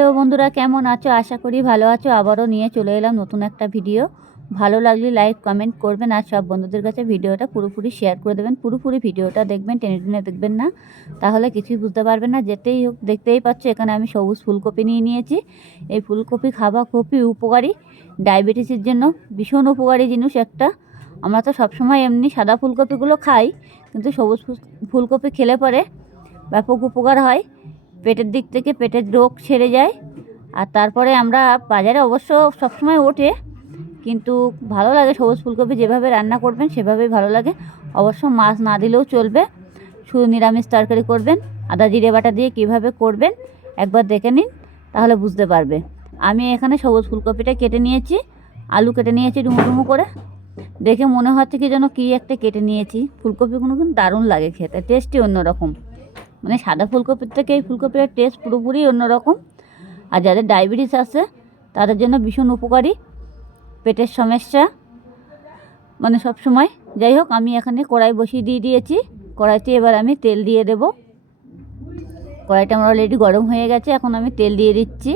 Hello বন্ধুরা, কেমন আছো? আশা করি ভালো আছো। আবারও নিয়ে চলে এলাম নতুন একটা ভিডিও। ভালো লাগলে লাইক কমেন্ট করবেন আর সব বন্ধুদের কাছে ভিডিওটা পুরোপুরি শেয়ার করে দেবেন। পুরোপুরি ভিডিওটা দেখবেন, টেনে টেনে দেখবেন না, তাহলে কিছুই বুঝতে পারবেন না। যেতেই হোক, দেখতেই পাচ্ছ এখানে আমি সবুজ ফুলকপি নিয়ে নিয়েছি। এই ফুলকপি খাওয়া খুবই উপকারী, ডায়াবেটিসের জন্য ভীষণ উপকারী জিনিস একটা। আমরা তো সবসময় এমনি সাদা ফুলকপিগুলো খাই, কিন্তু সবুজ ফুলকপি খেলে পরে ব্যাপক উপকার হয়। পেটের দিক থেকে পেটের রোগ সেরে যায়। আর তারপরে আমরা বাজারে অবশ্য সবসময় ওঠে, কিন্তু ভালো লাগে সবুজ ফুলকপি যেভাবে রান্না করবেন সেভাবেই ভালো লাগে। অবশ্য মাছ না দিলেও চলবে, শুধু নিরামিষ তরকারি করবেন। আদা জিরে বাটা দিয়ে কিভাবে করবেন একবার দেখে নিন, তাহলে বুঝতে পারবে। আমি এখানে সবুজ ফুলকপিটা কেটে নিয়েছি, আলু কেটে নিয়েছি ডুমো ডুমো করে। দেখে মনে হচ্ছে কি যেন কী একটা কেটে নিয়েছি। ফুলকপিগুলো কিন্তু দারুণ লাগে খেতে, টেস্টই অন্যরকম। মানে সাদা ফুলকপির থেকে এই ফুলকপির টেস্ট পুরোপুরি অন্যরকম। আর যাদের ডায়াবেটিস আছে তাদের জন্য ভীষণ উপকারী, পেটের সমস্যা মানে সব সময়। যাই হোক, আমি এখানে কড়াই বসিয়ে দিয়েছি। কড়াইতে এবার আমি তেল দিয়ে দেব। কড়াইটা আমার অলরেডি গরম হয়ে গেছে, এখন আমি তেল দিয়ে দিচ্ছি।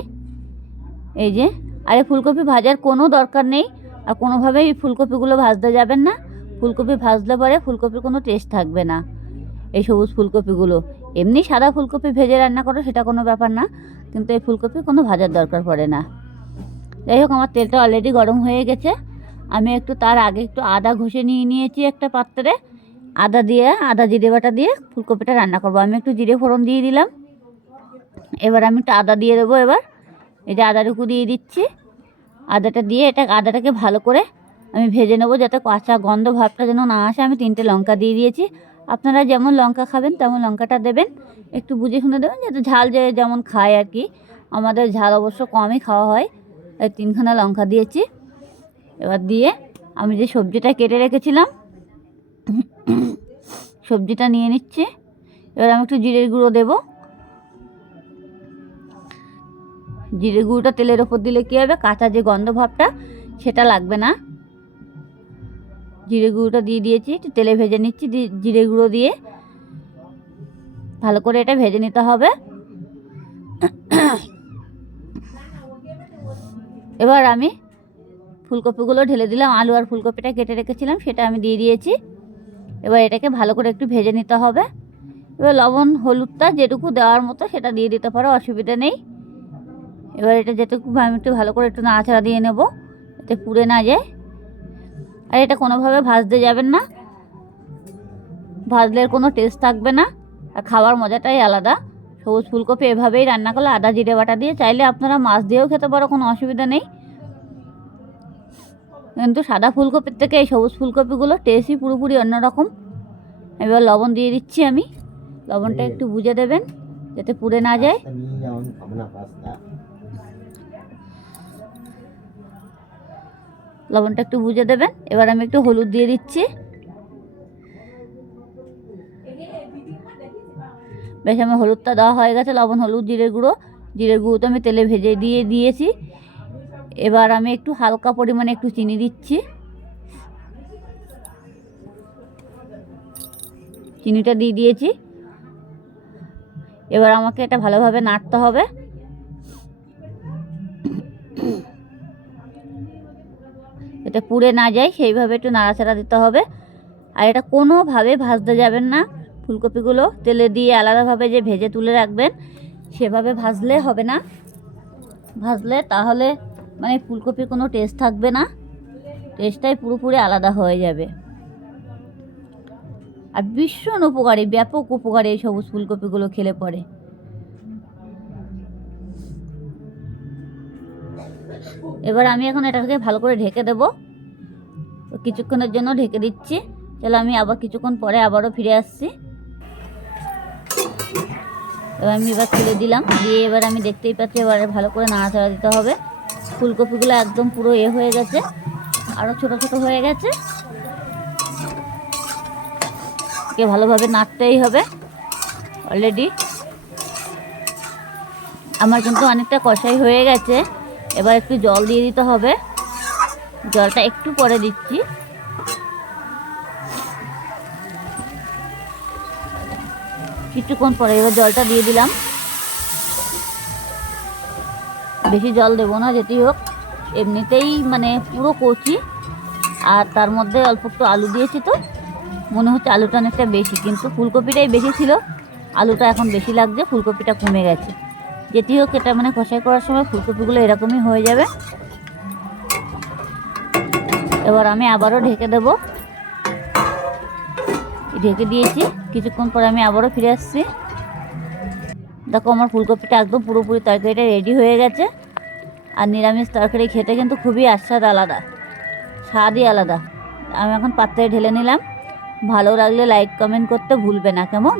এই যে, আর এই ফুলকপি ভাজার কোনো দরকার নেই, আর কোনোভাবেই এই ফুলকপিগুলো ভাজতে যাবেন না। ফুলকপি ভাজলে পরে ফুলকপির কোনো টেস্ট থাকবে না। এই সবুজ ফুলকপিগুলো এমনি সাদা ফুলকপি ভেজে রান্না করো, সেটা কোনো ব্যাপার না, কিন্তু এই ফুলকপি কোনো ভাজার দরকার পড়ে না। যাই হোক, আমার তেলটা অলরেডি গরম হয়ে গেছে। আমি তার আগে একটু আদা ঘষে নিয়েছি একটা পাত্রে। আদা জিরে বাটা দিয়ে ফুলকপিটা রান্না করব। আমি একটু জিরে ফোড়ন দিয়ে দিলাম। এবার আমি একটু আদা দিয়ে দেবো। এবার এই যে আদাটুকু দিয়ে দিচ্ছি। আদাটা দিয়ে আদাটাকে ভালো করে আমি ভেজে নেবো, যাতে কাঁচা গন্ধ ভাবটা যেন না আসে। আমি 3টে লঙ্কা দিয়ে দিয়েছি। আপনারা যেমন লঙ্কা খাবেন তেমন লঙ্কাটা দেবেন, একটু বুঝে শুনে দেবেন, যাতে ঝাল যেমন খায় আর কি। আমাদের ঝাল অবশ্য কমই খাওয়া হয়, তাই 3খানা লঙ্কা দিয়েছি। এবার দিয়ে আমি যে সবজিটা কেটে রেখেছিলাম, সবজিটা নিয়ে নিচ্ছি। এবার আমি একটু জিরের গুঁড়ো দেবো। জিরের গুঁড়োটা তেলের ওপর দিলে কী হবে, কাঁচা যে গন্ধ ভাবটা সেটা লাগবে না। জিরে গুঁড়োটা দিয়ে দিয়েছি, একটু তেলে ভেজে নিচ্ছি। জিরে গুঁড়ো দিয়ে ভালো করে এটা ভেজে নিতে হবে। এবার আমি ফুলকপিগুলো ঢেলে দিলাম। আলু আর ফুলকপিটা কেটে রেখেছিলাম সেটা আমি দিয়ে দিয়েছি। এবার এটাকে ভালো করে একটু ভেজে নিতে হবে। এবার লবণ হলুদটা যেটুকু দেওয়ার মতো সেটা দিয়ে দিতে পারো, অসুবিধা নেই। এবার এটা যেটুকু আমি একটু ভালো করে একটু নাড়াচাড়া দিয়ে নেব, যাতে পুড়ে না যায়। আর এটা কোনোভাবে ভাজতে যাবেন না, ভাজলে কোনো টেস্ট থাকবে না, আর খাওয়ার মজাটাই আলাদা। সবুজ ফুলকপি এভাবেই রান্না করলে আদা জিরে বাটা দিয়ে, চাইলে আপনারা মাছ দিয়েও খেতে পারো, কোনো অসুবিধা নেই। কিন্তু সাদা ফুলকপির থেকে এই সবুজ ফুলকপিগুলো টেস্টই পুরোপুরি অন্যরকম। এবার লবণ দিয়ে দিচ্ছি আমি। লবণটা একটু বুঝে দেবেন যাতে পুড়ে না যায়। লবণটা একটু বুঝে দেবেন। এবার আমি একটু হলুদ দিয়ে দিচ্ছি। বেশ, আমার হলুদটা দেওয়া হয়ে গেছে। লবণ, হলুদ, জিরে গুঁড়ো তো আমি তেলে ভেজে দিয়েছি। এবার আমি একটু হালকা পরিমাণে একটু চিনি দিচ্ছি। চিনিটা দিয়ে দিয়েছি। এবার আমাকে এটা ভালোভাবে নাড়তে হবে। এটা পুড়ে না যায় সেইভাবে একটু নাড়াচাড়া দিতে হবে। আর এটা কোনোভাবে ভাজতে যাবেন না। ফুলকপিগুলো তেলে দিয়ে আলাদাভাবে যে ভেজে তুলে রাখবেন, সেভাবে ভাজলে হবে না। ভাজলে তাহলে মানে ফুলকপির কোনো টেস্ট থাকবে না, টেস্টটাই পুরোপুরি আলাদা হয়ে যাবে। আর ভীষণ উপকারী, ব্যাপক উপকারী এই সবুজ ফুলকপিগুলো খেলে পরে। এবার আমি এখন এটাকে ভালো করে ঢেকে দেব। কিছুক্ষণের জন্য ঢেকে দিচ্ছি। চলো, আমি আবার কিছুক্ষণ পরে আবারও ফিরে আসছি। এবার আমি তুলে দিলাম। দিয়ে এবার আমি দেখতেই পাচ্ছি, এবারে ভালো করে নাড়াচাড়া দিতে হবে। ফুলকপিগুলো একদম পুরো হয়ে গেছে, আরও ছোট ছোট হয়ে গেছে। একে ভালোভাবে নাড়তেই হবে। অলরেডি আমার কিন্তু অনেকটা কষাই হয়ে গেছে। এবার একটু জল দিয়ে দিতে হবে। জলটা একটু পরে দিচ্ছি। কিছুক্ষণ পরে এবার জলটা দিয়ে দিলাম। বেশি জল দেবো না, যেটি হোক এমনিতেই মানে পুরো কচি, আর তার মধ্যে অল্প একটু আলু দিয়েছি, তো মনে হচ্ছে আলুটা অনেকটা বেশি, কিন্তু ফুলকপিটাই বেশি ছিল, আলুটা এখন বেশি লাগছে, ফুলকপিটা কমে গেছে। যেটি হোক এটা মানে কষাই করার সময় ফুলকপিগুলো এরকমই হয়ে যাবে। এবার আমি আবারও ঢেকে দেব, ঢেকে দিয়েছি। কিছুক্ষণ পরে আমি আবারও ফিরে আসছি। দেখো আমার ফুলকপিটা একদম পুরোপুরি তরকারিটা রেডি হয়ে গেছে। আর নিরামিষ তরকারি খেতে কিন্তু খুবই আস্বাদ আলাদা, স্বাদই আলাদা। আমি এখন পাত্রে ঢেলে নিলাম। ভালো লাগলে লাইক কমেন্ট করতে ভুলবে না, কেমন?